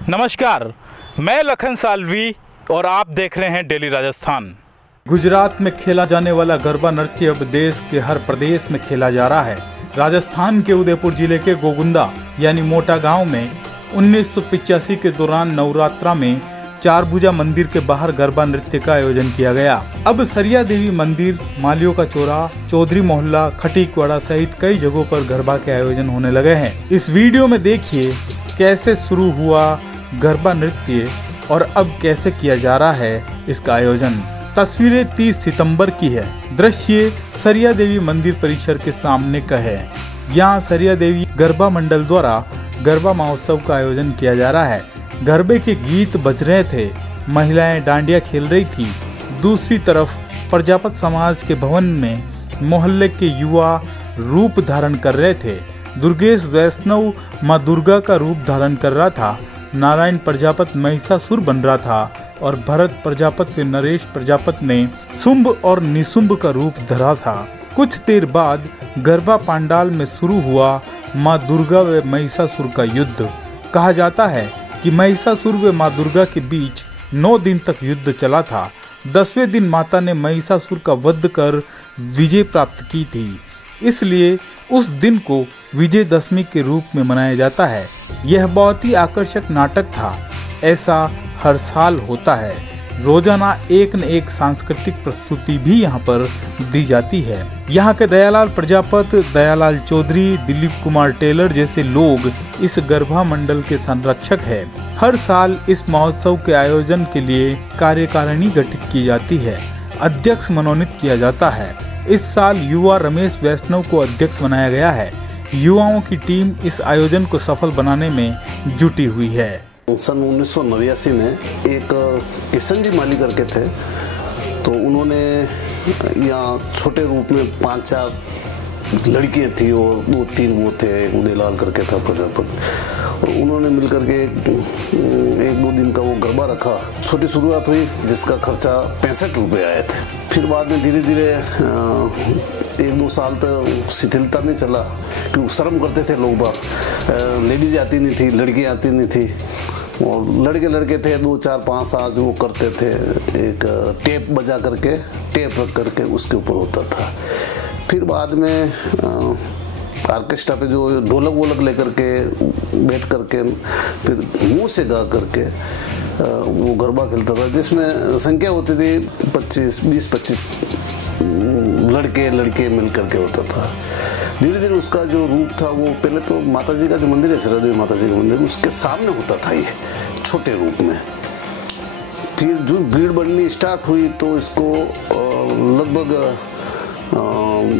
नमस्कार, मैं लखन सालवी और आप देख रहे हैं डेली राजस्थान। गुजरात में खेला जाने वाला गरबा नृत्य अब देश के हर प्रदेश में खेला जा रहा है। राजस्थान के उदयपुर जिले के गोगुंदा यानी मोटा गांव में 1985 के दौरान नवरात्रा में चारभुजा मंदिर के बाहर गरबा नृत्य का आयोजन किया गया। अब सरिया देवी मंदिर, मालियों का चौरा, चौधरी मोहल्ला, खटीकवाड़ा सहित कई जगहों पर गरबा के आयोजन होने लगे हैं। इस वीडियो में देखिए कैसे शुरू हुआ गरबा नृत्य और अब कैसे किया जा रहा है इसका आयोजन। तस्वीरें 30 सितंबर की है। दृश्य सरिया देवी मंदिर परिसर के सामने का है। यहाँ सरिया देवी गरबा मंडल द्वारा गरबा महोत्सव का आयोजन किया जा रहा है। गरबे के गीत बज रहे थे, महिलाएं डांडिया खेल रही थी। दूसरी तरफ प्रजापत समाज के भवन में मोहल्ले के युवा रूप धारण कर रहे थे। दुर्गेश वैष्णव माँ दुर्गा का रूप धारण कर रहा था। नारायण प्रजापत महिषासुर बन रहा था और भरत प्रजापत व नरेश प्रजापत ने शुंभ और निशुंभ का रूप धरा था। कुछ देर बाद गरबा पंडाल में शुरू हुआ माँ दुर्गा व महिषासुर का युद्ध। कहा जाता है कि महिषासुर व माँ दुर्गा के बीच 9 दिन तक युद्ध चला था। 10वें दिन माता ने महिषासुर का वध कर विजय प्राप्त की थी, इसलिए उस दिन को विजयदशमी के रूप में मनाया जाता है। यह बहुत ही आकर्षक नाटक था। ऐसा हर साल होता है। रोजाना एक न एक सांस्कृतिक प्रस्तुति भी यहाँ पर दी जाती है। यहाँ के दयालाल प्रजापत, दयालाल चौधरी, दिलीप कुमार टेलर जैसे लोग इस गरबा मंडल के संरक्षक हैं। हर साल इस महोत्सव के आयोजन के लिए कार्यकारिणी गठित की जाती है। अध्यक्ष मनोनीत किया जाता है। इस साल युवा रमेश वैष्णव को अध्यक्ष बनाया गया है। युवाओं की टीम इस आयोजन को सफल बनाने में जुटी हुई है। सन 1989 में एक किशन जी माली करके थे, तो उन्होंने यहाँ छोटे रूप में 5-4 लड़कियाँ थी और 2-3 वो थे, उदयलाल करके था प्रजापत, और उन्होंने मिलकर के 1-2 दिन का वो गरबा रखा। छोटी शुरुआत हुई जिसका खर्चा 65 रुपये आए थे। फिर बाद में धीरे धीरे 1-2 साल तक शिथिलता में चला, क्योंकि शर्म करते थे लोग बाग। लेडीज आती नहीं थी, लड़कियाँ आती नहीं थी, और लड़के थे 2-4-5 साल जो वो करते थे। एक टेप बजा करके, टेप रख करके उसके ऊपर होता था। फिर बाद में ऑर्केस्ट्रा पे जो ढोलक वोलक लेकर के बैठ करके फिर मुंह से गा करके वो गरबा खेलता था, जिसमें संख्या होती थी 20-25 लड़के मिल करके होता था। धीरे धीरे उसका जो रूप था वो पहले तो माता जी का जो मंदिर है, सरदेवी माता जी का मंदिर, उसके सामने होता था ये छोटे रूप में। फिर जो भीड़ बढ़नी स्टार्ट हुई तो इसको लगभग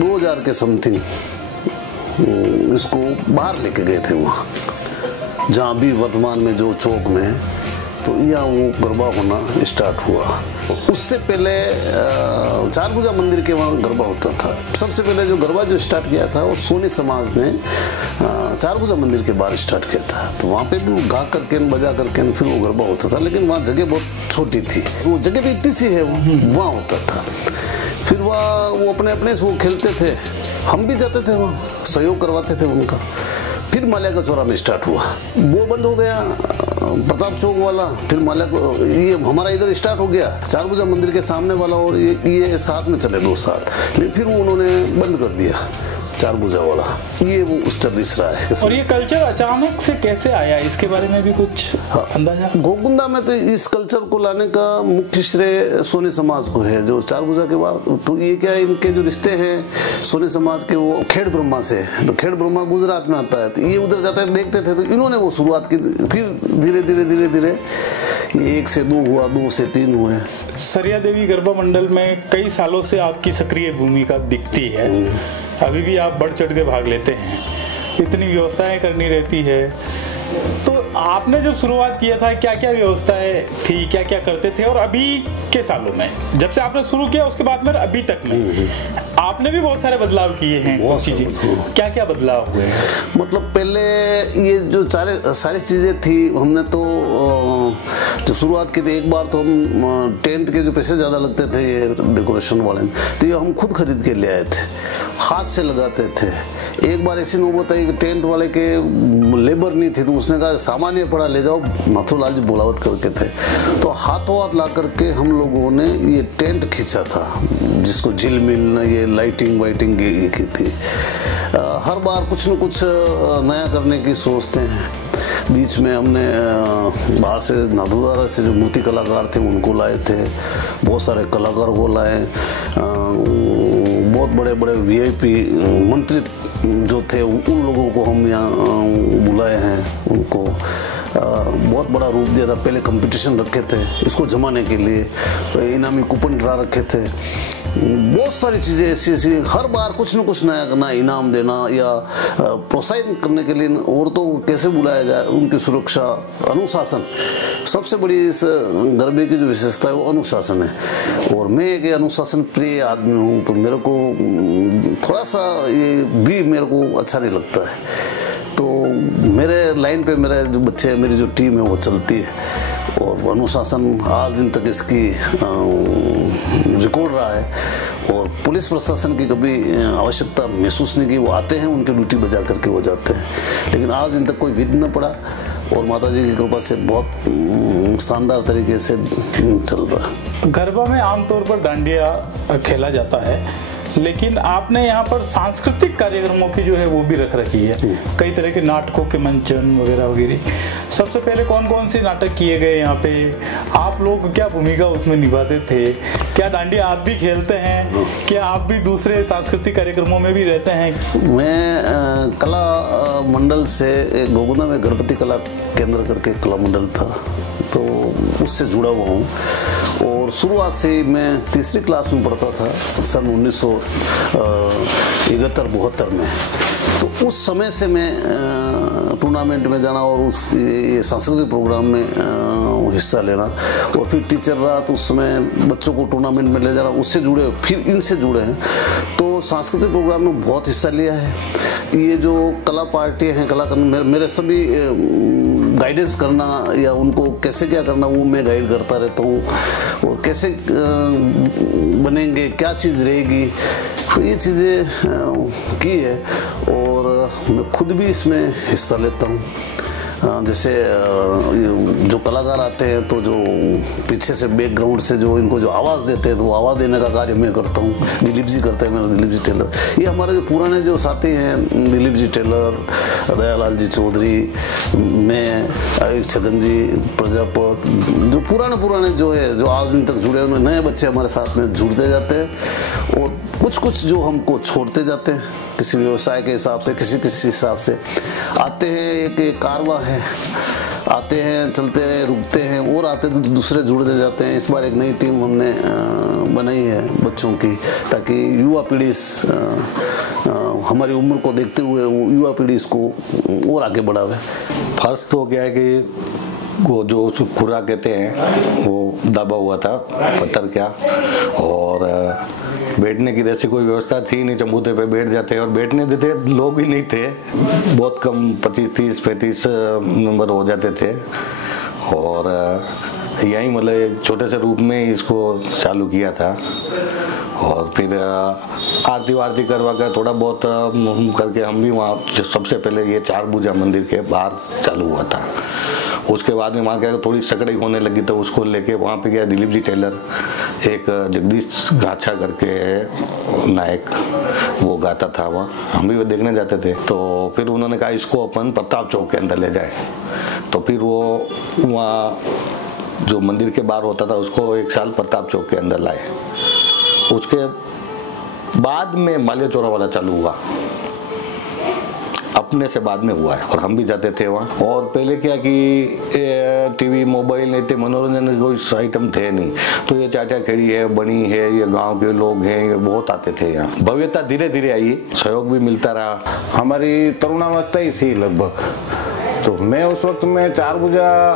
2000 के समथिंग इसको बाहर लेके गए थे, वहाँ जहाँ भी वर्तमान में जो चौक में है, तो यहाँ वो गरबा होना स्टार्ट हुआ। उससे पहले चारभुजा मंदिर के वहाँ गरबा होता था। सबसे पहले जो गरबा जो स्टार्ट किया था वो सोनी समाज ने चारभुजा मंदिर के बाहर स्टार्ट किया था। तो वहाँ पे भी वो गा करके बजा करके फिर वो गरबा होता था, लेकिन वहाँ जगह बहुत छोटी थी। वो जगह तो इतनी सी है, वहाँ होता था। फिर वहाँ वो अपने से वो खेलते थे, हम भी जाते थे वहाँ, सहयोग करवाते थे उनका। फिर माल्या का चौरा में स्टार्ट हुआ, वो बंद हो गया प्रताप चौक वाला। फिर माल्या को ये हमारा इधर स्टार्ट हो गया चारभुजा मंदिर के सामने वाला, और ये साथ में चले 2 साल, लेकिन फिर वो उन्होंने बंद कर दिया चारभुजा वाला। ये वो उस रहा है। और ये कल्चर अचानक से कैसे आया, इसके बारे में भी कुछ अंदाजा? गोगुंदा में तो इस कल्चर को लाने का मुख्य श्रेय सोनी समाज को है, जो चारभुजा के बाद। तो ये क्या है, इनके जो रिश्ते हैं सोनी समाज के, वो खेड़ ब्रह्मा से। तो खेड़ ब्रह्मा गुजरात में आता है, तो ये उधर जाता है, देखते थे, तो इन्होंने वो शुरुआत की। फिर धीरे धीरे ये 1 से 2 हुआ, 2 से 3 हुए। सरिया देवी गरबा मंडल में कई सालों से आपकी सक्रिय भूमिका दिखती है। अभी भी आप बढ़ चढ़ के भाग लेते हैं, इतनी व्यवस्थाएं करनी रहती है। तो आपने जब शुरुआत किया था, क्या क्या व्यवस्थाएं थी, क्या क्या करते थे? और अभी के सालों में, जब से आपने शुरू किया उसके बाद में अभी तक में आपने भी बहुत सारे बदलाव किए हैं। क्या क्या बदलाव हुए? मतलब पहले ये जो सारी चीजें थी, हमने तो जब शुरुआत की थी एक बार तो हम टेंट के जो पैसे ज़्यादा लगते थे ये डेकोरेशन वाले में, तो ये हम खुद खरीद के ले आए थे, हाथ से लगाते थे। एक बार ऐसी नौबत आई कि टेंट वाले के लेबर नहीं थी, तो उसने कहा सामान ये पड़ा ले जाओ, नाथूलाल जी बोलावत करके थे, तो हाथों हाथ ला करके हम लोगों ने ये टेंट खींचा था, जिसको झिल मिल ये लाइटिंग वाइटिंग की थी। हर बार कुछ न कुछ नया करने की सोचते हैं। बीच में हमने बाहर से नाथद्वारा से जो मूर्ति कलाकार थे उनको लाए थे, बहुत सारे कलाकार को लाए, बहुत बड़े बड़े वीआईपी मंत्री जो थे उन लोगों को हम यहाँ बुलाए हैं, उनको बहुत बड़ा रूप दिया था। पहले कंपटीशन रखे थे इसको जमाने के लिए, इनामी कूपन ड्रा रखे थे, बहुत सारी चीज़ें ऐसी हर बार कुछ न कुछ नया करना, इनाम देना या प्रोत्साहित करने के लिए औरतों को कैसे बुलाया जाए, उनकी सुरक्षा, अनुशासन। सबसे बड़ी इस गरबे की जो विशेषता है वो अनुशासन है, और मैं एक अनुशासन प्रिय आदमी हूँ, तो मेरे को थोड़ा सा ये भी मेरे को अच्छा नहीं लगता है। तो मेरे लाइन पे मेरे जो बच्चे हैं, मेरी जो टीम है वो चलती है, और अनुशासन आज दिन तक इसकी रिकॉर्ड रहा है, और पुलिस प्रशासन की कभी आवश्यकता महसूस नहीं की। वो आते हैं, उनकी ड्यूटी बजा करके वो जाते हैं, लेकिन आज दिन तक कोई विघ्न न पड़ा, और माता जी की कृपा से बहुत शानदार तरीके से चल रहा है। गरबा में आमतौर पर डांडिया खेला जाता है, लेकिन आपने यहाँ पर सांस्कृतिक कार्यक्रमों की जो है वो भी रख रखी है, कई तरह के नाटकों के मंचन वगैरह वगैरह। सबसे पहले कौन कौन से नाटक किए गए यहाँ पे, आप लोग क्या भूमिका उसमें निभाते थे, क्या डांडिया आप भी खेलते हैं, क्या आप भी दूसरे सांस्कृतिक कार्यक्रमों में भी रहते हैं? मैं कला मंडल से गोगुंदा में गणपति कला केंद्र करके कला मंडल था, तो उससे जुड़ा हुआ हूँ, और शुरुआत से मैं तीसरी क्लास में पढ़ता था सन 1971-72 में। तो उस समय से मैं टूर्नामेंट में जाना और उस ये सांस्कृतिक प्रोग्राम में हिस्सा लेना, और फिर टीचर रहा तो उस समय बच्चों को टूर्नामेंट में ले जाना, उससे जुड़े, फिर इनसे जुड़े हैं। तो सांस्कृतिक प्रोग्राम में बहुत हिस्सा लिया है। ये जो कला पार्टियाँ हैं, कला करना, मेरे सभी गाइडेंस करना या उनको कैसे क्या करना वो मैं गाइड करता रहता हूँ, और कैसे बनेंगे, क्या चीज़ रहेगी, तो ये चीज़ें की है, और मैं खुद भी इसमें हिस्सा लेता हूँ। जैसे जो कलाकार आते हैं तो जो पीछे से बैकग्राउंड से जो इनको जो आवाज़ देते हैं, तो वो आवाज़ देने का कार्य मैं करता हूँ। दिलीप जी करते हैं, मेरा दिलीप जी टेलर। ये हमारे जो पुराने जो साथी हैं, दिलीप जी टेलर, दयालाल जी चौधरी, मैं, आयुष छगन जी, प्रजापत, जो पुराने जो है, जो आज दिन तक जुड़े हुए, नए बच्चे हमारे साथ में जुड़ते जाते हैं, और कुछ जो हमको छोड़ते जाते हैं, किसी व्यवसाय के हिसाब से, किसी हिसाब से आते हैं। एक कारवां है, आते हैं, चलते हैं, रुकते हैं, और आते तो दूसरे जुड़ते जाते हैं। इस बार एक नई टीम हमने बनाई है बच्चों की, ताकि युवा पीढ़ी हमारी उम्र को देखते हुए युवा पीढ़ी इसको और आगे बढ़ावे। फर्स्ट तो क्या है कि वो जो खुरा कहते हैं वो दबा हुआ था, पत्थर क्या, और बैठने की जैसी कोई व्यवस्था थी नहीं, चबूते पे बैठ जाते, और बैठने देते लोग ही नहीं थे, बहुत कम 25-30-35 नंबर हो जाते थे, और यही मतलब छोटे से रूप में इसको चालू किया था। और फिर आरती वारती करवा कर थोड़ा बहुत करके हम भी वहाँ सबसे पहले ये चार भुजा मंदिर के बाहर चालू हुआ था। उसके बाद में वहाँ क्या थोड़ी सकड़ई होने लगी, तो उसको लेके वहाँ पे गया दिलीप जी टेलर, एक जगदीश गाछा करके नायक, वो गाता था वहाँ, हम भी वो देखने जाते थे। तो फिर उन्होंने कहा इसको अपन प्रताप चौक के अंदर ले जाए, तो फिर वो वहाँ जो मंदिर के बाहर होता था उसको एक साल प्रताप चौक के अंदर लाए। उसके बाद में मालिया चौरा वाला चालू हुआ, अपने से बाद में हुआ है, और हम भी जाते थे वहाँ। और पहले क्या कि टीवी मोबाइल नहीं थे, मनोरंजन के कोई आइटम थे नहीं, तो ये चाचा खेड़ी है, बनी है, ये गांव के लोग हैं, ये बहुत आते थे यहाँ। भव्यता धीरे धीरे आई, सहयोग भी मिलता रहा। हमारी तरुणावस्था ही थी लगभग, तो मैं उस वक्त में चार भुजा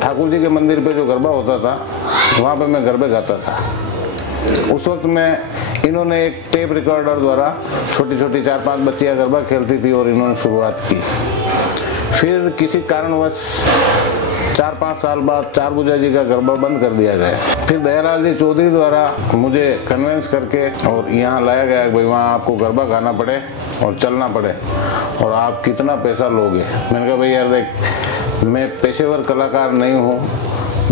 ठाकुर जी के मंदिर पे जो गरबा होता था वहाँ पे मैं गरबे गाता था। उस वक्त में इन्होंने एक टेप रिकॉर्डर द्वारा छोटी छोटी 4-5 बच्चियां गरबा खेलती थी, और इन्होंने शुरुआत की। फिर किसी कारणवश 4-5 साल बाद 4 भुजा जी का गरबा बंद कर दिया गया। फिर दयालाल जी चौधरी द्वारा मुझे कन्विंस करके और यहाँ लाया गया कि भाई वहाँ आपको गरबा गाना पड़े और चलना पड़े और आप कितना पैसा लोगे। मैंने कहा भाई यार देख, मैं पेशेवर कलाकार नहीं हूँ,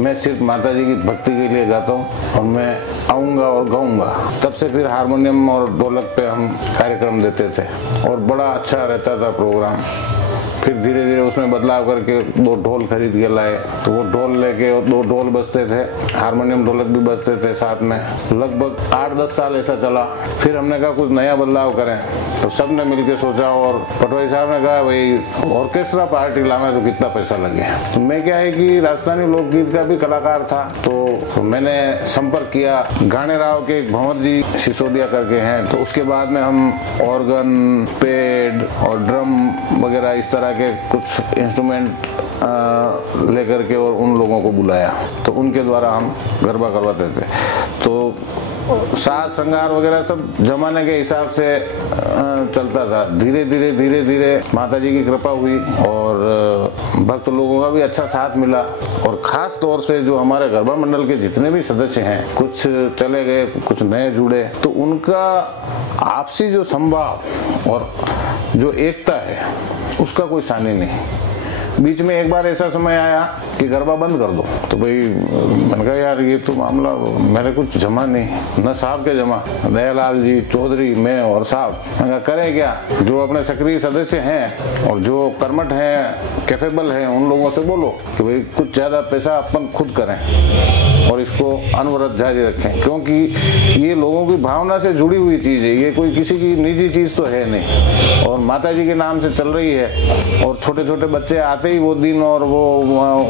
मैं सिर्फ माता जी की भक्ति के लिए गाता हूँ और मैं आऊँगा और गाऊँगा। तब से फिर हारमोनियम और ढोलक पे हम कार्यक्रम देते थे और बड़ा अच्छा रहता था प्रोग्राम। फिर धीरे धीरे उसमें बदलाव करके 2 ढोल खरीद के लाए, तो वो ढोल लेके 2 ढोल बजते थे, हारमोनियम ढोलक भी बजते थे साथ में। लगभग 8-10 साल ऐसा चला। फिर हमने कहा कुछ नया बदलाव करें, तो सब ने मिलकर सोचा और पटवारी साहब ने कहा भाई ऑर्केस्ट्रा पार्टी लाना तो कितना पैसा लगे। तो मैं क्या है कि राजस्थानी लोकगीत का भी कलाकार था, तो मैंने संपर्क किया गाने राव के भंवर जी सिसोदिया करके हैं, तो उसके बाद में हम ऑर्गन, पेड और ड्रम वगैरह इस तरह के कुछ इंस्ट्रूमेंट लेकर के और उन लोगों को बुलाया, तो उनके द्वारा हम गरबा करवाते थे। तो साज श्रृंगार वगैरह सब जमाने के हिसाब से चलता था। धीरे धीरे माता जी की कृपा हुई और भक्त लोगों का भी अच्छा साथ मिला। और खास तौर से जो हमारे गरबा मंडल के जितने भी सदस्य हैं, कुछ चले गए, कुछ नए जुड़े, तो उनका आपसी जो संभाव और जो एकता है उसका कोई सानी नहीं। बीच में एक बार ऐसा समय आया कि गरबा बंद कर दो, तो भाई मैंने कहा यार ये तो मामला मेरे कुछ जमा नहीं, न साहब के जमा, दयालाल जी चौधरी, मैं और साहब। मैंने कहा करें क्या, जो अपने सक्रिय सदस्य हैं और जो कर्मठ हैं, कैपेबल हैं, उन लोगों से बोलो कि भाई कुछ ज़्यादा पैसा अपन खुद करें और इसको अनवरत जारी रखें, क्योंकि ये लोगों की भावना से जुड़ी हुई चीज़ है, ये कोई किसी की निजी चीज़ तो है नहीं और माता जी के नाम से चल रही है। और छोटे छोटे बच्चे आते ही वो दिन और वो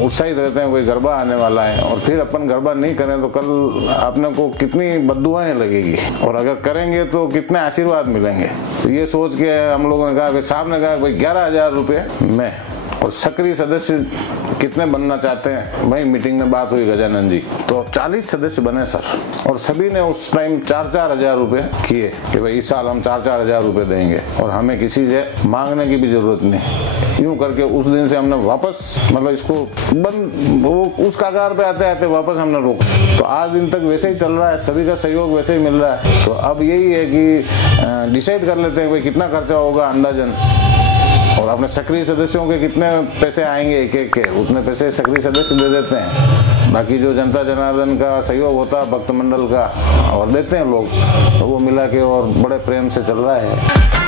उत्साहित रहते हैं कोई गरबा आने वाला है, और फिर अपन गरबा नहीं करें तो कल अपने को कितनी बद्दुआएं लगेगी और अगर करेंगे तो कितने आशीर्वाद मिलेंगे। तो ये सोच के हम लोगों ने कहा, साहब ने कहा भाई 11,000 रुपये मैं और सक्रिय सदस्य कितने बनना चाहते हैं। वही मीटिंग में बात हुई गजानन जी, तो 40 सदस्य बने सर, और सभी ने उस टाइम 4-4 हजार रुपये किए कि भाई इस साल हम 4-4 हजार रुपये देंगे और हमें किसी से मांगने की भी जरूरत नहीं। यूं करके उस दिन से हमने वापस मतलब इसको बंद, वो उस कागार पे आते आते वापस हमने रोका। तो आज दिन तक वैसे ही चल रहा है, सभी का सहयोग वैसे ही मिल रहा है। तो अब यही है कि डिसाइड कर लेते हैं भाई कितना खर्चा होगा अंदाजन, और अपने सक्रिय सदस्यों के कितने पैसे आएंगे एक एक के, उतने पैसे सक्रिय सदस्य दे देते हैं। बाकी जो जनता जनार्दन का सहयोग होता है भक्त मंडल का और देते हैं लोग, तो वो मिला के और बड़े प्रेम से चल रहा है।